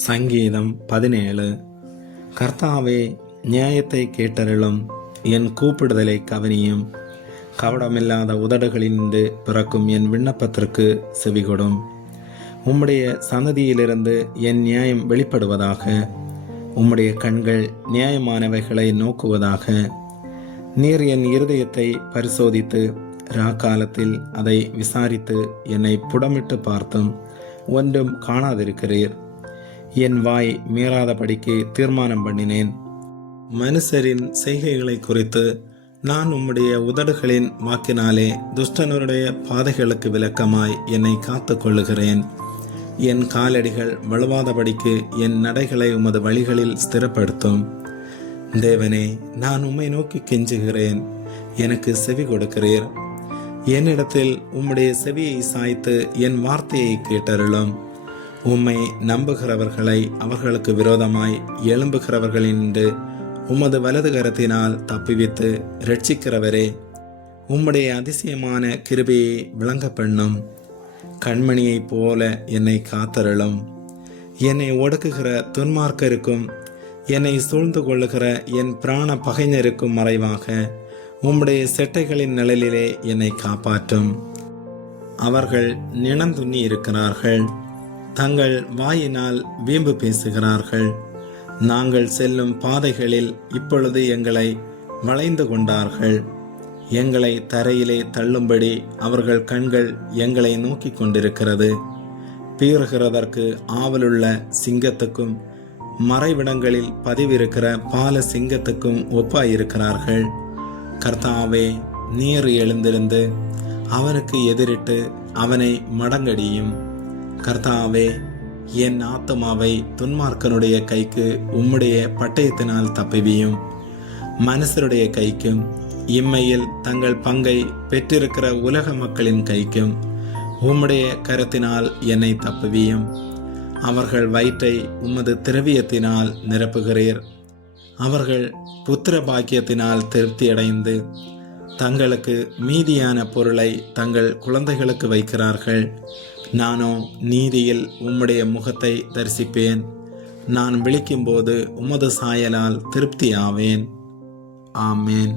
சங்கீதம் 17. கர்த்தாவே, நியாயத்தை கேட்டருளும், என் கூப்பிடுதலை கவனியும். கவடமில்லாத உதடுகளிலிருந்து பிறக்கும் என் விண்ணப்பத்திற்கு செவிகொடும். உம்முடைய சந்ததியிலிருந்து என் நியாயம் வெளிப்படுவதாக. உம்முடைய கண்கள் நியாயமானவைகளை நோக்குவதாக. நீர் என் இருதயத்தை பரிசோதித்து ராக்காலத்தில் அதை விசாரித்து என்னை புடமிட்டு பார்த்தும் ஒன்றும் காணாதிருக்கிறீர். என் வாய் மீறாதபடிக்கு தீர்மானம் பண்ணினேன். மனுஷரின் செய்கைகளை குறித்து நான் உம்முடைய உதடுகளின் வாக்கினாலே துஷ்டனுடைய பாதைகளுக்கு விலக்கமாய் என்னை காத்து கொள்ளுகிறேன். என் காலடிகள் வலுவாதபடிக்கு என் நடைகளை உமது வழிகளில் ஸ்திரப்படுத்தும். தேவனே, நான் உம்மை நோக்கி கெஞ்சுகிறேன், எனக்கு செவி கொடுக்கிறீர். என்னிடத்தில் உம்முடைய செவியை சாய்த்து என் வார்த்தையை கேட்டருளும். உம்மை நம்புகிறவர்களை அவர்களுக்கு விரோதமாய் எழும்புகிறவர்களின்று உமது வலது கரத்தினால் தப்புவித்து இரட்சிக்கிறவரே, உம்முடைய அதிசயமான கிருபையை விளங்க பண்ணும். கண்மணியைப் போல என்னை காத்தருளும். என்னை ஒடுக்குகிற துன்மார்க்கருக்கும் என்னை சூழ்ந்து கொள்ளுகிற என் பிராண பகைஞருக்கும் மறைவாக உம்முடைய செட்டைகளின் நிழலிலே என்னை காப்பாற்றும். அவர்கள் நினந்துண்ணி இருக்கிறார்கள், தங்கள் வாயினால் வீம்பு பேசுகிறார்கள். நாங்கள் செல்லும் பாதைகளில் இப்பொழுது எங்களை வளைந்து கொண்டார்கள். எங்களை தரையிலே தள்ளும்படி அவர்கள் கண்கள் எங்களை நோக்கி கொண்டிருக்கிறது. பீறுகிறதற்கு ஆவலுள்ள சிங்கத்துக்கும் மறைவிடங்களில் பதிவிருக்கிற பால சிங்கத்துக்கும் ஒப்பாயிருக்கிறார்கள். கர்த்தாவே, நீர் எழுந்திருந்து அவனுக்கு எதிரிட்டு அவனை மடங்கடியும். கர்த்தாவே, என் ஆத்துமாவை துன்மார்க்கனுடைய கைக்கு உம்முடைய பட்டயத்தினால் தப்புவியும். மனுஷருடைய கைக்கும் இம்மையில் தங்கள் பங்கை பெற்றிருக்கிற உலக மக்களின் கைக்கும் உம்முடைய கரத்தினால் என்னை தப்புவியும். அவர்கள் வயிற்றை உமது திரவியத்தினால் நிரப்புகிறீர். அவர்கள் புத்திர பாக்கியத்தினால் திருப்தியடைந்து தங்களுக்கு மீதியான பொருளை தங்கள் குழந்தைகளுக்கு வைக்கிறார்கள். நானோ நீதியில் உம்முடைய முகத்தை தரிசிப்பேன். நான் விழிக்கும்போது உமது சாயலால் திருப்தியாவேன். ஆமேன்.